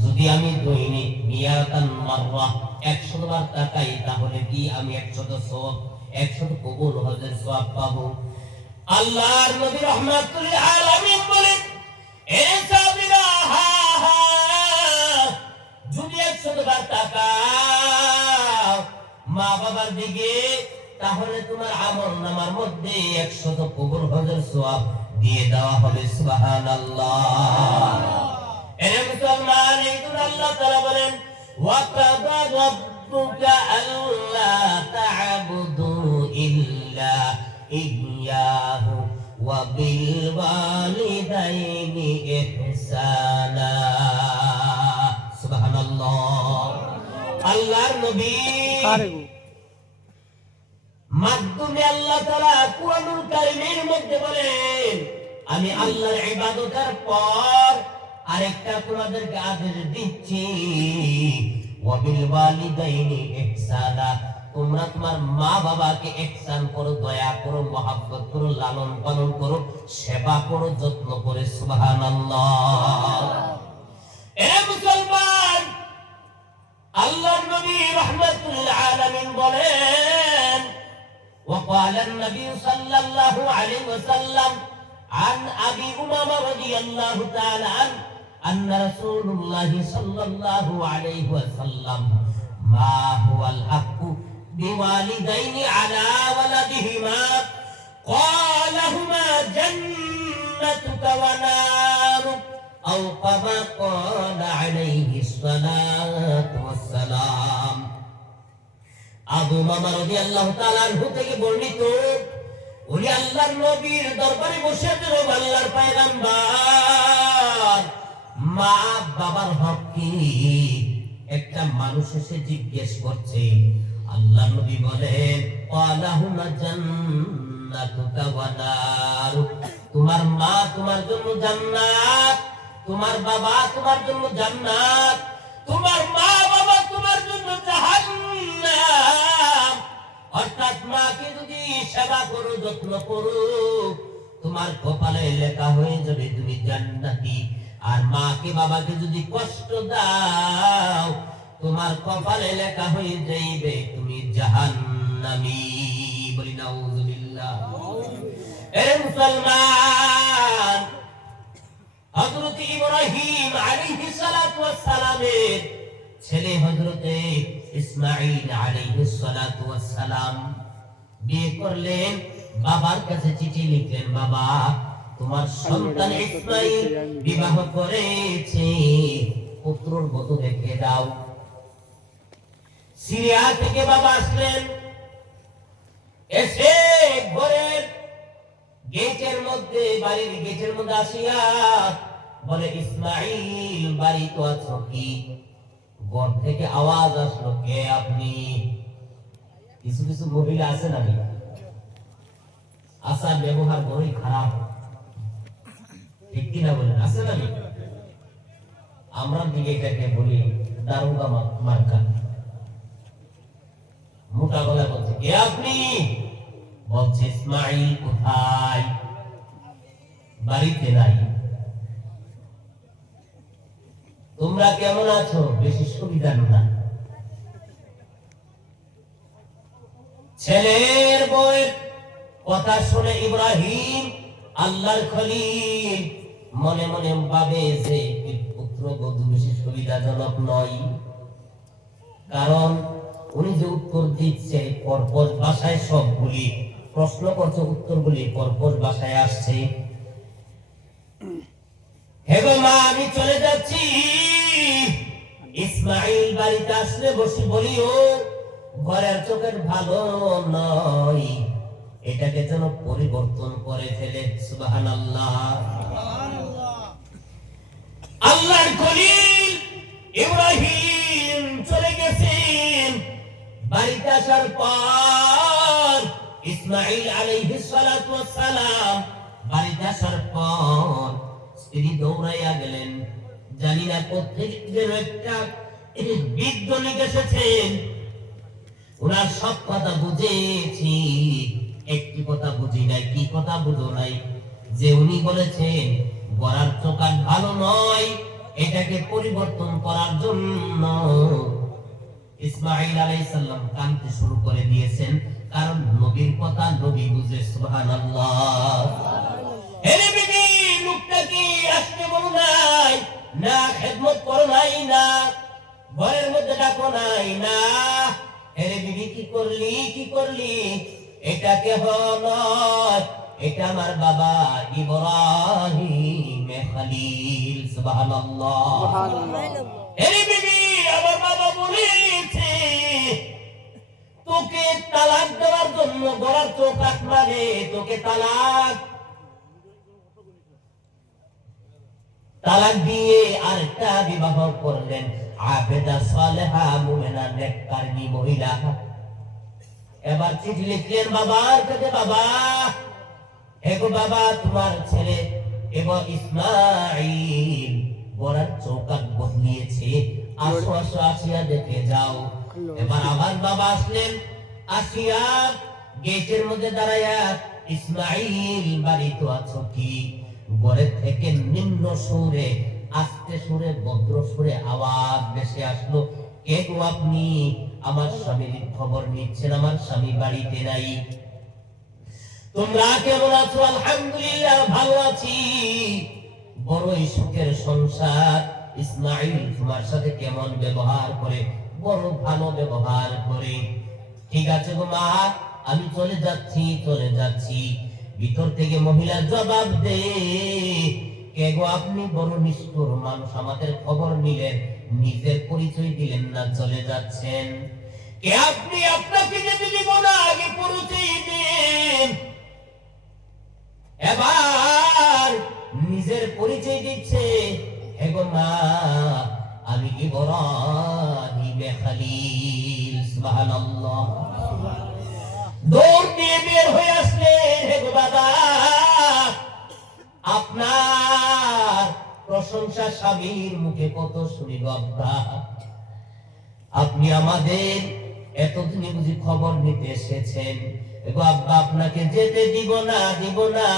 যদি আমি দৈনিক মিয়াতান মাররা 100 বার তাকাই তাহলে কি আমি 100 সওয়াব 100 কবুল হজের সওয়াব পাবো? আল্লাহর নবী রাহমাতুল আলামিন বলেন, এ সাবিরা যদি 100 বার তাকাও মা বাবার দিকে তাহলে তোমার আমলনামার মধ্যে 100 কবুল হজের সওয়াব দিয়ে দেওয়া হবে। সুবহানাল্লাহ। এরে মুসলমান, এই জন্য আল্লাহ তাআলা বলেন, ওয়া কাযা রাব্বুকা আল্লা তা'বুদু ইল্লা ইয়্যাহু ওয়া বিল ওয়ালিদাইনি ইহসানা। সুবহানাল্লাহ। আল্লাহর নবী মাধ্যমে আল্লাহ তাআলা কুরআনুল কারীমের মধ্যে বলেন, আমি আল্লাহর ইবাদতের পর আরেকটা তোমাদেরকে আদেশ দিচ্ছি, ওয়া বিল ওয়ালিদাইনি ইহসানা। তোমরা তোমার মা বাবাকে ইহসান করো, দয়া করো, মহব্বত করো, লালন পালন করো, সেবা করো, যত্ন করে। সুবহানাল্লাহ। এ মুসলমান, আল্লাহর নবী রাহমাতুল আলামিন বলেন, وقال النبي صلى الله عليه وسلم عن أبي أمامة رضي الله تعالى عنه أن رسول الله صلى الله عليه وسلم ما هو الحق بوالدين على ولدهما قال هما جنتك ونارك أو كما قال عليه الصلاة والسلام। আবু উমামা রাদিয়াল্লাহু তাআলা আনহু থেকে বর্ণিত, উনি আল্লাহর নবীর দরবারে বসে আছেন, আল্লাহর পয়গম্বর, মা বাবার হক কি একটা মানুষ এসে জিজ্ঞেস করছে। আল্লাহর নবী বলেন, ওয়ালাহুমা জান্নাতুকা ওয়া নারুক। তোমার মা তোমার জন্য জান্নাত, তোমার বাবা তোমার জন্য জান্নাত, তোমার মা বাবা তোমার জন্য জাহান্নাম। অর্থাৎ মাকে যদি সেবা করো, যত্ন করো, তোমার কপালে লেখা হয়ে যাবে তুমি জান্নাতি। আর মাকে বাবাকে যদি কষ্ট দাও, তোমার কপালে লেখা হয়ে যাইবে তুমি জাহান্নামী। বলি নাউযুবিল্লাহ। এ মুসলমান, হযরত ইব্রাহিম আলাইহিস সালাতু ওয়াস সালামের ছেলে হযরত ইসমাঈল আলাইহিস সালাতু ওয়াস সালাম বিয়ে করলেন। বাবার কাছে চিঠি লিখলেন, বাবা তোমার সন্তান ইসমাঈল বিবাহ করেছে, পুত্রর বধূ দেখে দাও। সিরিয়া থেকে বাবা আসলেন, এসে ঘরের গেটের মধ্যে, বাড়ির গেটের মধ্যে আসিয়া বলে, ইসমাঈল বাড়ি তো আছো কি? ঘর থেকে আওয়াজ আসলো, কে আপনি? কিছু কিছু মহিলা আছে না, আসার ব্যবহার বড়ই খারাপ, ঠিক কিনা বলেন? আছে না? আমরা দিকে এটাকে বলি দারুগা মার্কা। মোটা গলা বলছে, কে আপনি? বলছে, ইসমাঈল কোথায়? বাড়িতে নাই। তোমরা কেমন আছো? বেশি সুবিধা না। ছেলের বউয়ের কথা শুনে ইব্রাহিম আল্লাহর খলিল মনে মনে ভাবে যে পুত্র বধূ বেশি সুবিধাজনক নয়। কারণ উনি যে উত্তর দিচ্ছে পরপর ভাষায়, সবগুলি প্রশ্ন করছে, উত্তরগুলি পরপর ভাষায় আসছে। হে গো মা, আমি চলে যাচ্ছি। ইসমাঈল বাড়িতে আসলে বসে বলিও, ঘরের চোখের ভালো নয়, এটাকে যেন পরিবর্তন করে ফেলে। সুবহানাল্লাহ। আল্লাহর খলিল ইব্রাহিম চলে গেছেন। বাড়িতে আসার পর ইসমাঈল আলাইহিস সালাতু ওয়াস সালাম বাড়িতে আসার পর স্ত্রী দৌড়াইয়া গেলেন। জানি না কোত্থেকে যেন একটা বৃদ্ধ নিয়ে এসেছেন। ওনার সব কথা বুঝেছি, একটি কথা বুঝি নাই। কি কথা বুঝো নাই? যে উনি বলেছেন গড়ার চোকাট ভালো নয়, এটাকে পরিবর্তন করার জন্য ইসমাঈল আলাইহিস সালাম কাঁদতে শুরু করে দিয়েছেন, কারণ নবীর কথা নবী বুঝে। সুবহানাল্লাহ। এরে বিবি, লোকটা কি আসতে বলো নাই না, খেদমত করো নাই না, ঘরের মধ্যে ডাকো নাই না। এরে বিবি, কি করলি? এটা কেহ নয়, এটা আমার বাবা ইব্রাহিম খলিল। সুবহানাল্লাহ। এরে বিবি, আমার বাবা বলেছে তোকে তালাক দেওয়ার জন্য গড়ার চৌকাঠ মানে তোকে তালাক দিয়ে আরেকটা বিবাহ করলেন, আবেদা সালেহা মুমিনা নেককারিনী মহিলা। এবার চিঠি লিখলেন বাবার কাছে, বাবা এগো বাবা, তোমার ছেলে এবং ইসমাঈল গড়ার চৌকাঠ বদলিয়েছে, আসো আসিয়া দেখে যাও। এবার আমার বাবা আসলেন, আসিয়া গেটের মধ্যে দাঁড়ায়া, ইসমাঈল বাড়িতে আছো কি? ঘরের থেকে নিম্ন সুরে, আস্তে সুরে, ভদ্র সুরে আওয়াজ ভেসে আসলো, কে গো আপনি? আমার স্বামীর খবর নিচ্ছেন, আমার স্বামী বাড়িতে নাই। তোমরা কেমন আছো? আলহামদুলিল্লাহ, ভালো আছি। বড়ই সুখের সংসার। ইসমাঈল তোমার সাথে কেমন ব্যবহার করে? বড় ভালো ব্যবহার করে। ঠিক আছে গো মা, আমি চলে যাচ্ছি। ভিতর থেকে মহিলা জবাব দে, কে গো আপনি? বড় নিষ্ঠুর মানুষ, আমাদের খবর নিলেন, নিজের পরিচয় দিলেন না, চলে যাচ্ছেন। কে আপনি? আপনাকে যেতে দিব না, আগে পরিচয় দিন। এবার নিজের পরিচয় দিচ্ছে, হে গো মা, আমি ইব্রাহিম খলিল। সুবহানাল্লাহ। দৌড় দিয়ে বের হয়ে আসলেন, হে গো বাবা, আপনার প্রশংসা স্বামীর মুখে কত শুনি গো আব্বা। আপনি আমাদের এতদিনে বুঝি খবর নিতে এসেছেন? এগো আব্বা, আপনাকে যেতে দিব না।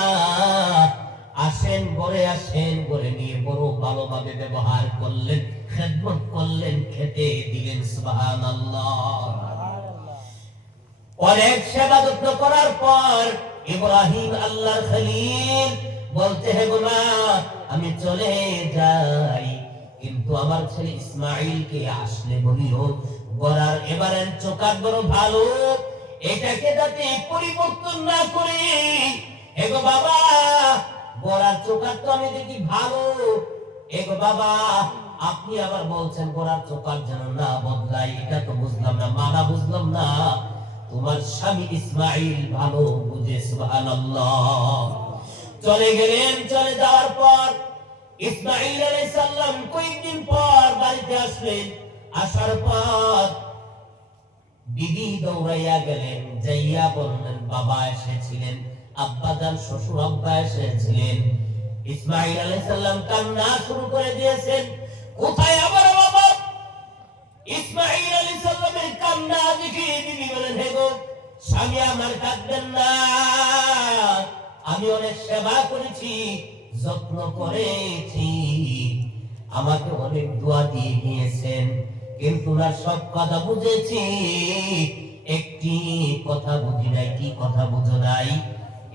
আসেন, ঘরে নিয়ে বড় ভালোভাবে ব্যবহার করলেন, খেদমত করলেন, খেতে দিলেন। সুবহানাল্লাহ। অনেক সেবা যত্ন করার পর ইব্রাহিম আল্লাহর খলিল বলতে, হে গো মা, আমি চলে যাই, কিন্তু আমার ছেলে ইসমাঈলকে আসলে বলিও গড়ার এবারের চোকাট বড় ভালো, এটাকে যাতে পরিবর্তন না করে। হে গো বাবা, গড়ার চোকাট তো আমি দেখি ভালো। হে গো বাবা, আপনি আবার বলছেন গড়ার চোকাট যেন না বদলাই, এটা তো বুঝলাম না, মানা বুঝলাম না। তোমার স্বামী ইসমাঈল ভালো বুঝে। সুবহানাল্লাহ। চলে গেলেন। চলে যাওয়ার পর ইসমাঈল আলাইহিস সালাম কয়েকদিন পর বাড়িতে আসলেন। আসার পর বিবি দৌড়াইয়া গেলেন, যাইয়া বললেন বাবা এসেছিলেন, আব্বাজান শ্বশুর আব্বা এসেছিলেন। ইসমাঈল আলাইহিস সালাম কান্না শুরু করে দিয়েছেন। কোথায় আবার বাবা? ইসমাঈল আলাইহিস সালামের কান্না দেখে বিবি বলেন, হে গো স্বামী আমার, কাঁদবেন না, আমি অনেক সেবা করেছি, যত্ন করেছি, আমাকে অনেক দোয়া দিয়ে গিয়েছেন, কিন্তু না সব কথা বুঝেছি, একটি কথা বুঝি নাই। কি কথা বুঝো নাই?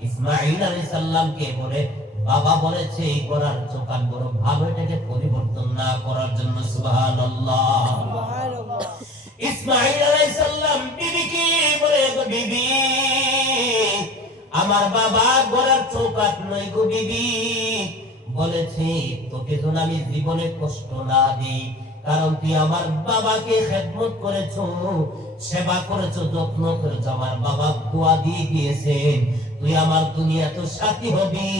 ইসমাঈল আলাইহিস সালামকে বলে বাবা বলেছে গড়ার চোকাট বড় ভালো, এটাকে পরিবর্তন না করার জন্য। সুবহানাল্লাহ। ইসমাঈল আলাইহিস সালাম বিবিকে বলে, গো বিবি, আমার বাবা গড়ার চৌকাট নয় গো বিবি, বলেছে তোকে যেন আমি জীবনে কষ্ট না দিই, কারণ তুই আমার বাবাকে খেদমত করেছো, সেবা করেছো, যত্ন করেছো, আমার বাবা দোয়া দিয়ে গিয়েছেন, তুই আমার দুনিয়াতে সাথী হবি,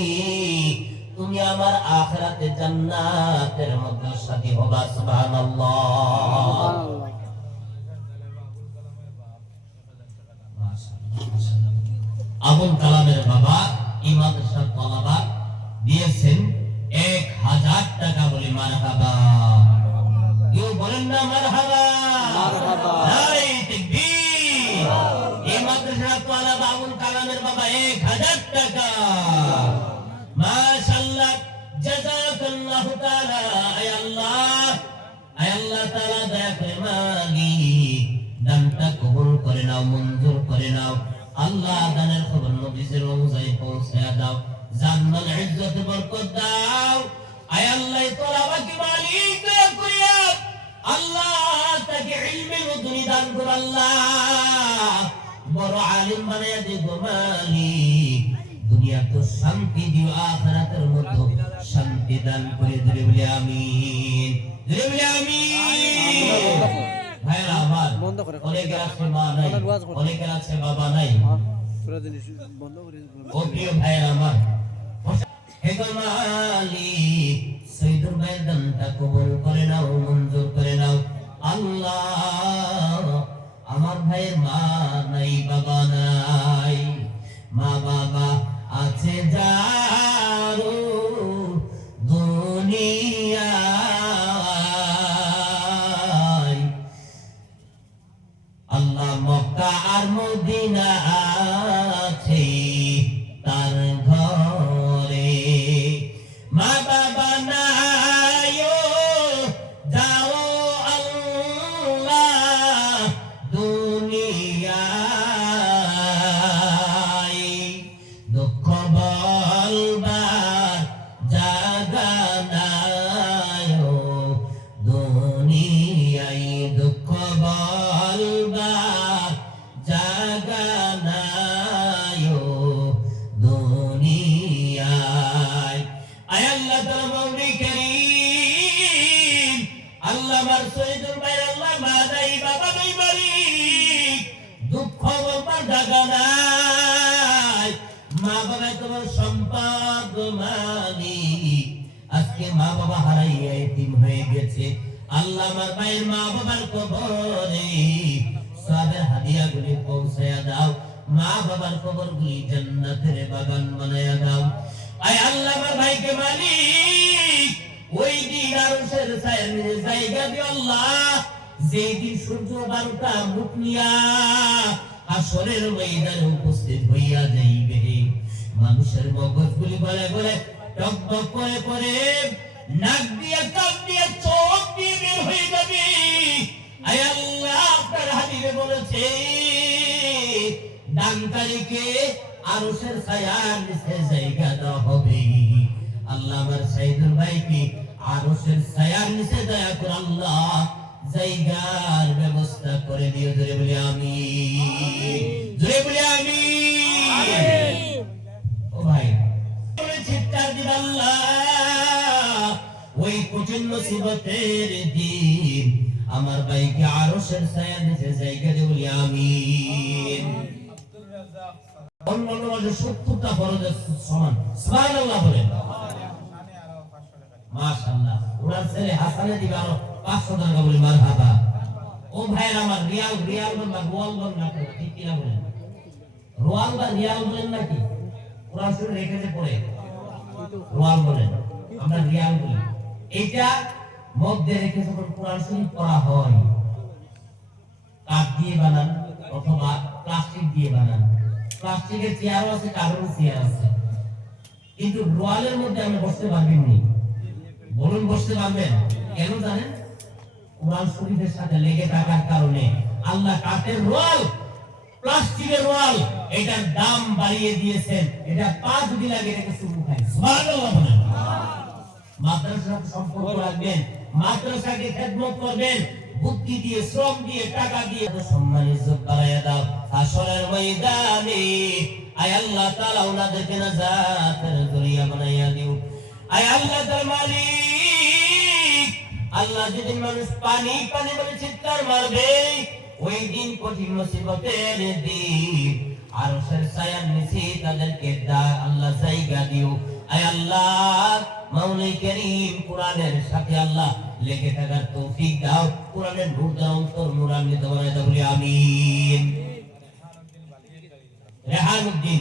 তুমি আমার আখিরাতে জান্নাতের মধ্যে সাথী হবা। সুবহানাল্লাহ। আবুল কালামের বাবা ইমাম সাহেব তলাবা দিয়েছেন 1000 টাকা। বলি মারহাবা। কেউ বলেন না মারহাবা? মারহাবা। নারে তাকবীর। এই মাদ্রাসা তলাবা আবুল কালামের বাবা 1000 টাকা। মাশাআল্লাহ। আল্লাহ তাআলা আয় আল্লাহ তাআলা দয়া করে মালিক দানটা কবুল করে নাও, মঞ্জুর করে নাও। আল্লাহ দানের খবর নবীর রওজায় পৌঁছায়া দাও, জান্নাতুল ইজ্জতে বরকত দাও। আয় আল্লাহ তোরা আমাকে মালিক দয়া করিয়া আল্লাহ তাকে ইলমে লদুনি দান কর, আল্লাহ বড় আলিম বানায়া দে গো মালিক। দুনিয়া তো শান্তি দিও, আখিরাতের মধ্যে শান্তি দান করে দিলে বলি আমিন, দিলে বলি আমিন। ভাইরা আমার অনেকের আছে মা নাই, অনেকের আছে বাবা নাই। ও প্রিয় ভাইরা আমার, হে গো মালিক সৈয়দুর ভাইয়ের দানটা কবুল করে নাও, মঞ্জুর করে নাও। আল্লাহ আমার ভাইয়ের মা নাই, বাবা নাই, মা বাবা আছে যারো দুনিয়ায়, আল্লাহ মক্কা আর মদিনা আছে তার ঘরে, মা বাবা নাই যাও আল্লাহ দুনিয়ায়, দুঃখ বলবার জায়গা নাই দুনিয়ায়, দুঃখ বলবার জায়গা নাই দুনিয়ায়। আয় আল্লাহ তাআলা মাওলা কারীম, আল্লাহ আমার সৈয়দুল ভাই আল্লাহ মা নাই, বাবা নাই, মালিক দুঃখ বলবার জায়গা নাই। মা বাবা তোমার সম্পদ মালিক, আজকে মা বাবা হারাইয়া এতিম হয়ে গেছে। আল্লাহ আমার ভাইয়ের মা বাবার কবরে সওয়াবের হাদিয়াগুলি পৌঁছায়া দাও, মা বাবার কবরগুলি জান্নাতের বাগান বানায়া দাও। আয় আল্লাহ আমার ভাইকে মালিক ওই দিন আরশের ছায়ার নিচে জায়গা দিও আল্লাহ, যেই দিন সূর্য 12টা মুখ নিয়া আসরের ময়দানে উপস্থিত হইয়া যাইবে, মানুষের মগজগুলি বলে বলে টকবক করে করে নাক দিয়ে কান দিয়ে চোখ দিয়ে বের হয়ে যাবে। আয় আল্লাহ আপনার হাবিবে বলেছে দানকারীকে আরশের ছায়ার নিচে জায়গা দেওয়া হবে। আল্লাহ আমার সাইদুল ভাইকে আরশের ছায়ার নিচে দয়া করে আল্লাহ জায়গার ব্যবস্থা করে দিও, জোরে বলি আমিন, জোরে বলি আমিন। ও ভাই চিৎকার দিন আল্লাহ, ওই কঠিন মুসিবতের দিন আমার ভাইকে আরশের ছায়ার নিচে জায়গা দিও, বলি আমিন। অন্য 70টা ফরজের সমান সুবহানাল্লাহ বলেন, মাশাআল্লাহ। ওনার ছেলে হাসানে দিবে আরো 500 টাকা, বলি মারহাবা। ও ভাইরা আমার রিয়াল বা রুয়াল বলেন না, ঠিক কি না বলেন, রুয়াল বা রিয়াল বলেন নাকি? কোরআন শরীফ রেখেছে পড়ে রুয়াল বলেন, আমরা রিয়াল বলি। এটা মধ্যে রেখে যখন কোরআন শরীফ পড়া হয় কাঠ দিয়ে বানান অথবা প্লাস্টিক দিয়ে বানান, প্লাস্টিকের চেয়ারও আছে, কাঠের চেয়ার আছে, কিন্তু রুয়ালের মধ্যে আমরা বসতে পারবেন নি। বলুন বসতে পারবেন কেন জানেন? কোরআন শরীফের সাথে লেগে থাকার কারণে আল্লাহ কাঠের রোয়াল, প্লাস্টিকের রোয়াল এটার দাম বাড়িয়ে দিয়েছেন। এটা 5 দিন আগে এটাকে শুরু খাই, সুবহানাল্লাহ বলেন। মাদ্রাসার সাথে সম্পর্ক রাখবেন, মাদ্রাসাকে খেদমত করবেন, বুদ্ধি দিয়ে, শ্রম দিয়ে, টাকা দিয়ে সম্মান ইজ্জত বাড়ায়া দাও হাশরের ময়দানে। আয় আল্লাহ তাআলা ওনাদেরকে নাজাতের জরিয়া বানাইয়া দিও। আয় আল্লাহ তাআলা মালিক, আল্লাহ যেদিন মানুষ পানি পানি বলে চিৎকার মারবে, ওই দিন কঠিন মুসিবতের দিন আরশের ছায়ার নিচে তাদেরকে আল্লাহ জায়গা দিও। আয় আল্লাহ মাওলা কারীম কোরআনের সাথে আল্লাহ লেগে থাকার তৌফিক দাও, কোরআনের নূর দাও, অন্তর নূরান্বিত বানায় দাও, বলি আমিন। রেহানুদ্দিন